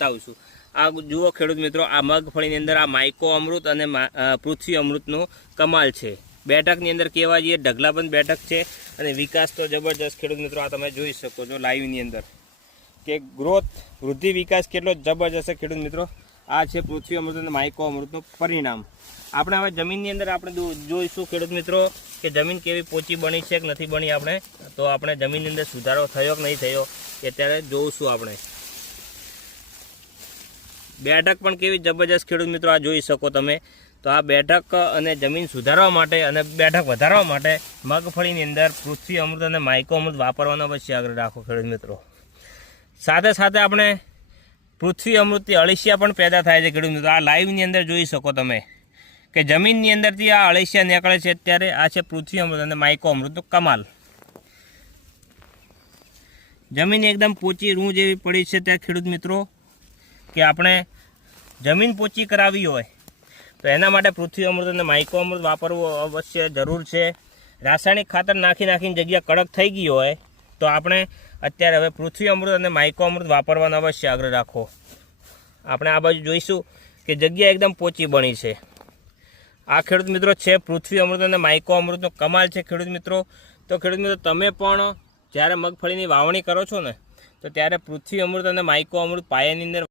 બતાવું છું। આ જુઓ ખેડૂત મિત્રો, આ મગફળીની અંદર આ માઇકો અમૃત અને પૃથ્વી અમૃતનો કમાલ છે। બેઠકની અંદર કહેવા જઈએ ઢગલાબંધ બેઠક છે અને વિકાસ તો જબરજસ્ત ખેડૂત મિત્રો। આ તમે જોઈ શકો છો લાઈવની અંદર કે ગ્રોથ વૃદ્ધિ વિકાસ કેટલો જબરજસ્ત છે ખેડૂત મિત્રો। આ છે પૃથ્વી અમૃત અને માઇકો અમૃતનું પરિણામ। આપણે હવે જમીનની અંદર આપણે જોઈશું ખેડૂત મિત્રો કે જમીન કેવી પોચી બની છે કે નથી બની। આપણે જમીનની અંદર સુધારો થયો કે નહીં થયો એ અત્યારે જોઈશું આપણે। બેઠક પણ કેવી જબરજસ્ત ખેડૂત મિત્રો, આ જોઈ શકો તમે। તો આ બેઠક અને જમીન સુધારવા માટે અને બેઠક વધારવા માટે મગફળીની અંદર પૃથ્વી અમૃત અને માઇકો અમૃત વાપરવાનો અવશ્ય આગ્રહ રાખો ખેડૂત મિત્રો। સાથે સાથે આપણે પૃથ્વી અમૃતથી અળસિયા પણ પેદા થાય છે ખેડૂત મિત્રો। આ લાઈવની અંદર જોઈ શકો તમે કે જમીનની અંદરથી આ અળસિયા નીકળે છે। અત્યારે આ છે પૃથ્વી અમૃત અને માઇકો અમૃતનો કમાલ। જમીન એકદમ પોચી રૂં જેવી પડી છે ત્યાં ખેડૂત મિત્રો કે આપણે જમીન પોચી કરાવી હોય તો એના માટે પૃથ્વી અમૃત અને માઇકો અમૃત વાપરવું અવશ્ય જરૂર છે। રાસાયણિક ખાતર નાખીને જગ્યા કડક થઈ ગઈ હોય તો આપણે અત્યારે હવે પૃથ્વી અમૃત અને માઇકો અમૃત વાપરવાનો અવશ્ય આગ્રહ રાખો। આપણે આ બાજુ જોઈશું કે જગ્યા એકદમ પોચી બની છે। આ ખેડૂત મિત્રો છે પૃથ્વી અમૃત અને માઇકો અમૃતનો કમાલ છે ખેડૂત મિત્રો। તો ખેડૂત મિત્રો તમે પણ જ્યારે મગફળીની વાવણી કરો છો ને તો ત્યારે પૃથ્વી અમૃત અને માઇકો અમૃત પાયાની અંદર